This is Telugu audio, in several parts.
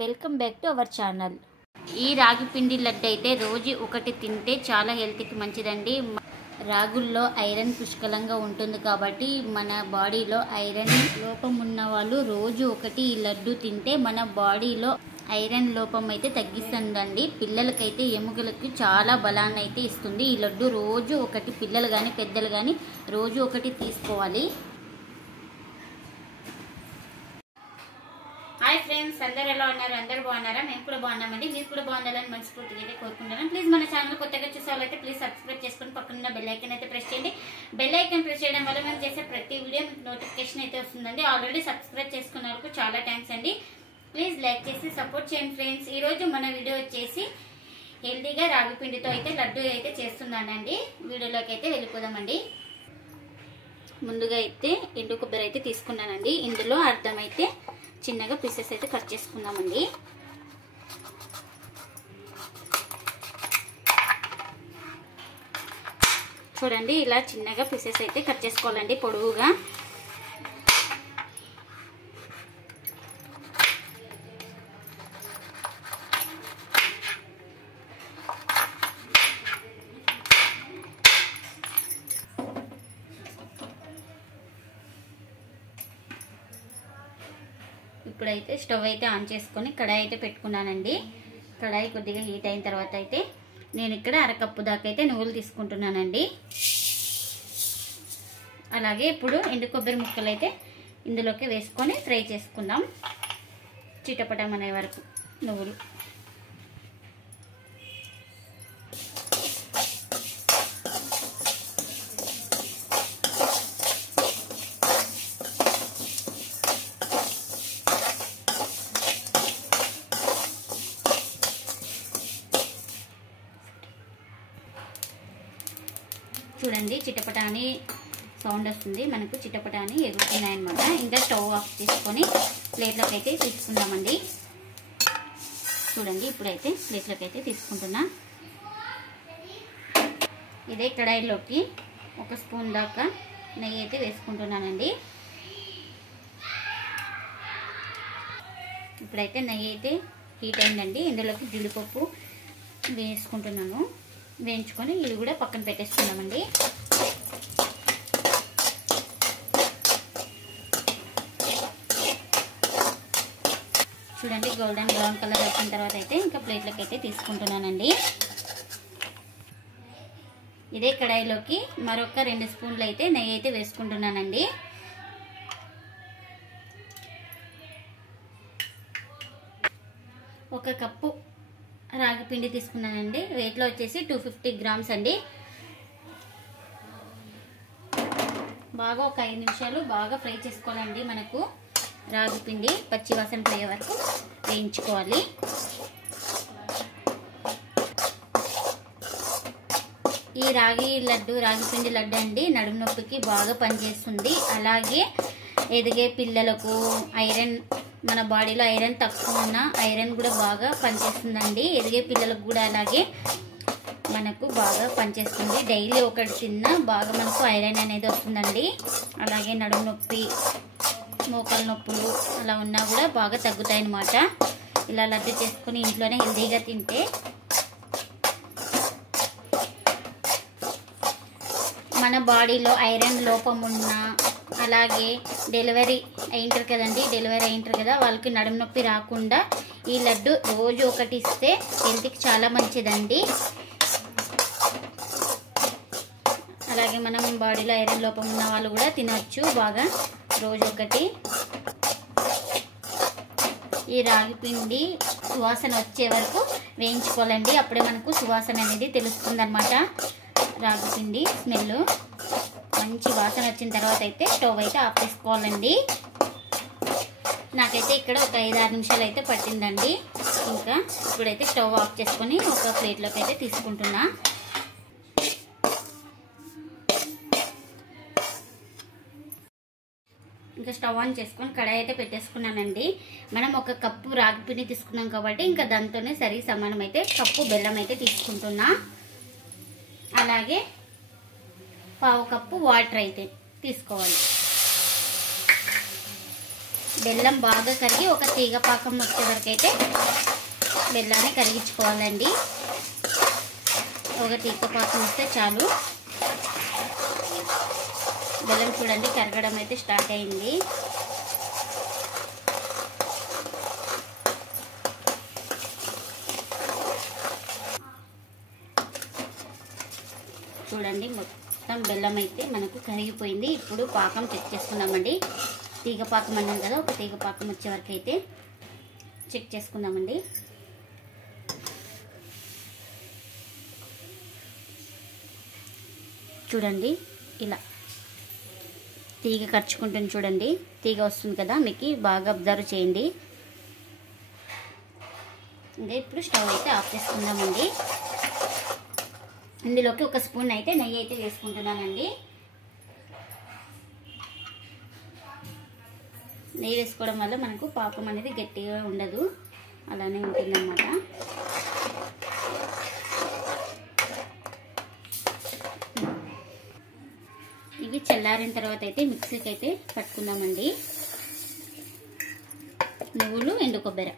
Welcome back to our channel. ఈ రాగి పిండి లడ్డు అయితే రోజు ఒకటి తింటే చాలా హెల్త్కి మంచిదండి. రాగుల్లో ఐరన్ పుష్కలంగా ఉంటుంది కాబట్టి మన బాడీలో ఐరన్ లోపం ఉన్న వాళ్ళు రోజు ఒకటి ఈ లడ్డు తింటే మన బాడీలో ఐరన్ లోపం అయితే తగ్గిస్తుందండి. పిల్లలకైతే ఎముకలకి చాలా బలాన్ని అయితే ఇస్తుంది. ఈ లడ్డు రోజు ఒకటి పిల్లలు కానీ పెద్దలు కానీ రోజు ఒకటి తీసుకోవాలి. హాయ్ ఫ్రెండ్స్, అందరు ఎలా ఉన్నారు? అందరు బాగున్నారా? మేము కూడా బాగున్నామండి. మీరు కూడా బాగుండాలని మనస్ఫూర్తిగా అయితే కోరుకుంటున్నాను. ప్లీజ్ మన ఛానల్ కొత్తగా చూసేవాళ్ళైతే ప్లీజ్ సబ్స్క్రైబ్ చేసుకుని పక్కన బెల్ ఐకాన్ అయితే ప్రెస్ చేయండి. బెల్ ఐకాన్ ప్రెస్ చేయడం వల్ల మేము చేసే ప్రతి వీడియో మీకు నోటిఫికేషన్ అయితే వస్తుందండి. ఆల్రెడీ సబ్స్క్రైబ్ చేసుకున్న వాళ్ళకు చాలా థ్యాంక్స్ అండి. ప్లీజ్ లైక్ చేసి సపోర్ట్ చేయండి ఫ్రెండ్స్. ఈరోజు మన వీడియో వచ్చేసి హెల్తీగా రాగి పిండితో అయితే లడ్డు అయితే చేస్తున్నానండి. వీడియోలోకి అయితే వెళ్ళిపోదామండి. ముందుగా అయితే ఎండు కొబ్బరి అయితే తీసుకున్నానండి. ఇందులో అర్థం అయితే చిన్నగా పీసెస్ అయితే కట్ చేసుకుందామండి. చూడండి, ఇలా చిన్నగా పీసెస్ అయితే కట్ చేసుకోవాలండి పొడవుగా. ఇప్పుడైతే స్టవ్ అయితే ఆన్ చేసుకొని కడాయి అయితే పెట్టుకున్నానండి. కడాయి కొద్దిగా హీట్ అయిన తర్వాత అయితే నేను ఇక్కడ అరకప్పు దాకా అయితే నువ్వులు తీసుకుంటున్నానండి. అలాగే ఇప్పుడు ఎండు కొబ్బరి ముక్కలు అయితే ఇందులోకి వేసుకొని ఫ్రై చేసుకుందాం. చిటపటం అనే వరకు నువ్వులు. చూడండి, చిటపటాని సౌండ్ వస్తుంది. మనకు చిటపటాని ఎగురుతున్నాయన్నమాట. ఇంకా స్టవ్ ఆఫ్ చేసుకొని ప్లేట్లోకి అయితే తీసుకుందామండి. చూడండి, ఇప్పుడైతే ప్లేట్లోకి అయితే తీసుకుంటున్నా. ఇదే కడాయిలోకి 1 స్పూన్ దాకా నెయ్యి అయితే వేసుకుంటున్నానండి. ఇప్పుడైతే నెయ్యి అయితే హీట్ అయిందండి. ఇందులోకి జీడిపప్పు వేసుకుంటున్నాను. వేయించుకొని ఇది కూడా పక్కన పెట్టేసుకుందామండి. చూడండి, గోల్డెన్ బ్రౌన్ కలర్ వచ్చిన తర్వాత అయితే ఇంకా ప్లేట్లోకి అయితే తీసుకుంటున్నానండి. ఇదే కడాయిలోకి మరొక 2 స్పూన్లు అయితే నెయ్యి అయితే వేసుకుంటున్నానండి. ఒక కప్పు రాగి పిండి తీసుకున్నానండి. వెయిట్లో వచ్చేసి 250 గ్రామ్స్ అండి. బాగా ఒక 5 నిమిషాలు బాగా ఫ్రై చేసుకోవాలండి. మనకు రాగి పిండి పచ్చి వాసన పోయే వరకు వేయించుకోవాలి. ఈ రాగి పిండి లడ్డు అండి నడుము నొప్పికి బాగా పనిచేస్తుంది. అలాగే ఎదిగే పిల్లలకు ఐరన్, మన బాడీలో ఐరన్ తక్కువ ఉన్న ఐరన్ కూడా బాగా పనిచేస్తుందండి. ఎదిగే పిల్లలకు కూడా అలాగే మనకు బాగా పనిచేస్తుంది. డైలీ ఒకటి తిన్నా బాగా మనకు ఐరన్ అనేది వస్తుందండి. అలాగే నడుము నొప్పి, మోకాల నొప్పులు అలా ఉన్నా కూడా బాగా తగ్గుతాయి అన్నమాట. ఇలా లడ్డు చేసుకుని ఇంట్లోనే హెల్తీగా తింటే మన బాడీలో ఐరన్ లోపం ఉన్నా, అలాగే డెలివరీ అయింటారు కదండి, వాళ్ళకి నడుము నొప్పి రాకుండా ఈ లడ్డు రోజు ఒకటి ఇస్తే హెల్త్కి చాలా మంచిదండి. అలాగే మనం బాడీలో ఐరన్ లోపం ఉన్న వాళ్ళు కూడా తినచ్చు బాగా రోజు ఒకటి. ఈ రాగి పిండి సువాసన వచ్చే వరకు వేయించుకోవాలండి. అప్పుడే మనకు సువాసన అనేది తెలుస్తుంది అన్నమాట. రాగి పిండి స్మెల్ మంచి వాసన వచ్చిన తర్వాత అయితే స్టవ్ అయితే ఆఫ్ చేసుకోవాలండి. నాకైతే ఇక్కడ ఒక 5-6 నిమిషాలు అయితే పట్టిందండి. ఇంకా ఇప్పుడైతే స్టవ్ ఆఫ్ చేసుకొని ఒక ప్లేట్లోకి అయితే తీసుకుంటున్నా. ఇంకా స్టవ్ ఆన్ చేసుకొని కడాయి అయితే పెట్టేసుకున్నానండి. మనం 1 కప్పు రాగి పిండి తీసుకున్నాం కాబట్టి ఇంకా దాంతోనే సరి సమానం అయితే కప్పు బెల్లం అయితే తీసుకుంటున్నా. అలాగే 1/2 కప్పు వాటర్ అయితే తీసుకోవాలి. బెల్లం బాగా కరిగి ఒక తీగ పాకం వచ్చే వరకు అయితే బెల్లాన్ని కరిగించుకోవాలండి. ఒక తీగ పాకం వస్తే చాలు. బెల్లం చూడండి కరగడం అయితే స్టార్ట్ అయింది. చూడండి మొత్తం బెల్లం అయితే మనకు కరిగిపోయింది. ఇప్పుడు పాకం చెక్ చేసుకుందామండి. తీగ పాకం అన్నాం కదా, ఒక తీగ పాకం వచ్చే వరకు అయితే చెక్ చేసుకుందామండి. చూడండి ఇలా తీగ ఖర్చుకుంటుంది. చూడండి తీగ వస్తుంది కదా, మీకు బాగా అబ్జర్వ్ చేయండి. ఇంకా ఇప్పుడు స్టవ్ అయితే ఆఫ్ చేసుకుందామండి. ఇందులోకి ఒక స్పూన్ అయితే నెయ్యి అయితే వేసుకుంటున్నానండి. నెయ్యి వేసుకోవడం వల్ల మనకు పాకం అనేది గట్టిగా ఉండదు, అలానే ఉంటుందన్నమాట. ఇవి చల్లారిన తర్వాత అయితే మిక్సీకి అయితే పట్టుకుందామండి. నువ్వులు, ఎండు కొబ్బరి.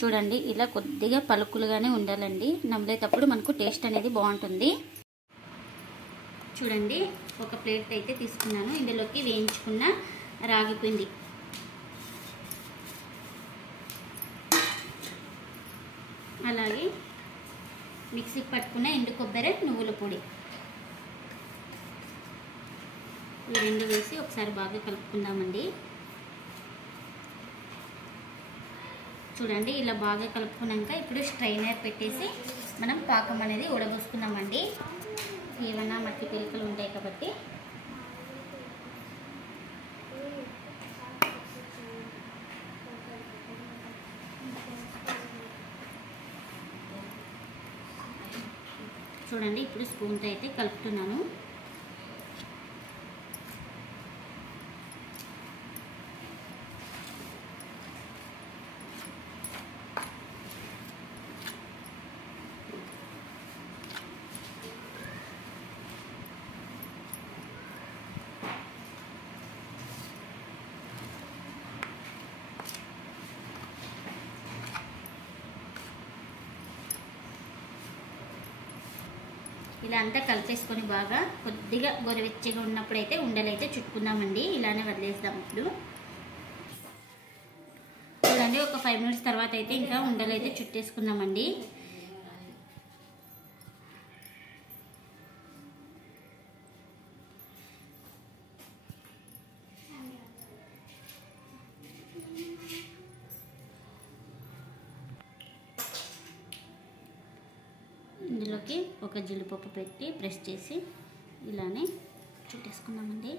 చూడండి ఇలా కొద్దిగా పలుకులుగానే ఉండాలండి. నమిలేటప్పుడు మనకు టేస్ట్ అనేది బాగుంటుంది. చూడండి ఒక ప్లేట్ అయితే తీసుకున్నాను. ఇందులోకి వేయించుకున్న రాగి పిండి, అలాగే మిక్సీకి పట్టుకున్న ఎండు కొబ్బరి, నువ్వుల పొడి, ఈ రెండు వేసి ఒకసారి బాగా కలుపుకుందామండి. చూడండి ఇలా బాగా కలుపుకున్నాక ఇప్పుడు స్ట్రైనర్ పెట్టేసి మనం పాకం అనేది ఉడబోసుకున్నామండి. ఏమన్నా మట్టి పిలకలు ఉంటాయి కాబట్టి. చూడండి ఇప్పుడు స్పూన్తో అయితే కలుపుతున్నాను. ఇలా అంతా కలిపేసుకొని బాగా కొద్దిగా గోరువెచ్చగా ఉన్నప్పుడైతే ఉండలైతే చుట్టుకుందామండి. ఇలానే వదిలేద్దాం. ఇప్పుడు చూడండి ఒక 5 మినిట్స్ తర్వాత అయితే ఇంకా ఉండలైతే చుట్టేసుకుందామండి. ఇందులోకి ఒక జీడిపప్పు పెట్టి ప్రెస్ చేసి ఇలానే చుట్టేసుకుందామండి.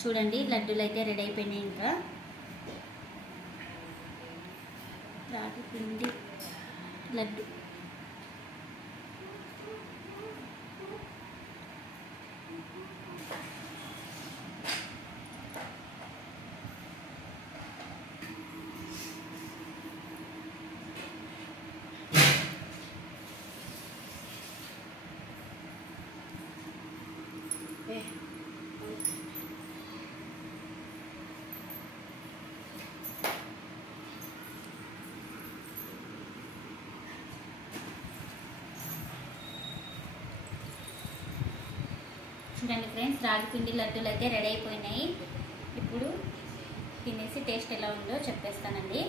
చూడండి లడ్డూలు అయితే రెడీ అయిపోయినాయి. ఇంకా రాగి పిండి లడ్డు. చూడండి ఫ్రెండ్స్, రాగి పిండి లడ్డూలు అయితే రెడీ అయిపోయినాయి. ఇప్పుడు తినేసి టేస్ట్ ఎలా ఉందో చెప్పేస్తానండి.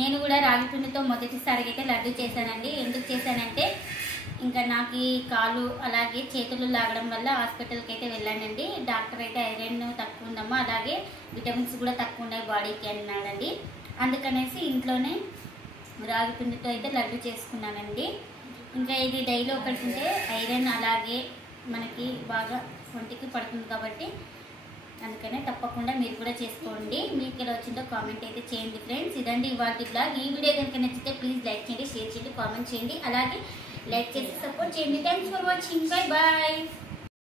నేను కూడా రాగి పిండితో మొదటిసారిగా అయితే లడ్డు చేశానండి. ఎందుకు చేశానంటే ఇంకా నాకు ఈ కాలు అలాగే చేతులు లాగడం వల్ల హాస్పిటల్కి అయితే వెళ్ళానండి. డాక్టర్ అయితే ఐరన్ తక్కువ ఉందమ్మా, అలాగే విటమిన్స్ కూడా తక్కువ ఉన్నాయి బాడీకి అన్నాడండి. అందుకనేసి ఇంట్లోనే రాగి పిండితో అయితే లడ్డు చేసుకున్నానండి. ఇంకా ఇది డైలీ ఒకటి ఉంటే ఐరన్ అలాగే మనకి బాగా ఒంటికి పడుతుంది కాబట్టి అందుకనే తప్పకుండా మీరు కూడా చేసుకోండి. మీకు ఎలా వచ్చిందో కామెంట్ అయితే చేయండి ఫ్రెండ్స్. ఇదండి ఇవాళ బ్లాగ్. ఈ వీడియో కనుక నచ్చితే ప్లీజ్ లైక్ చేయండి, షేర్ చేయండి, కామెంట్ చేయండి, అలాగే లైక్ చేసి సపోర్ట్ చేయండి. Thanks for watching. Bye bye.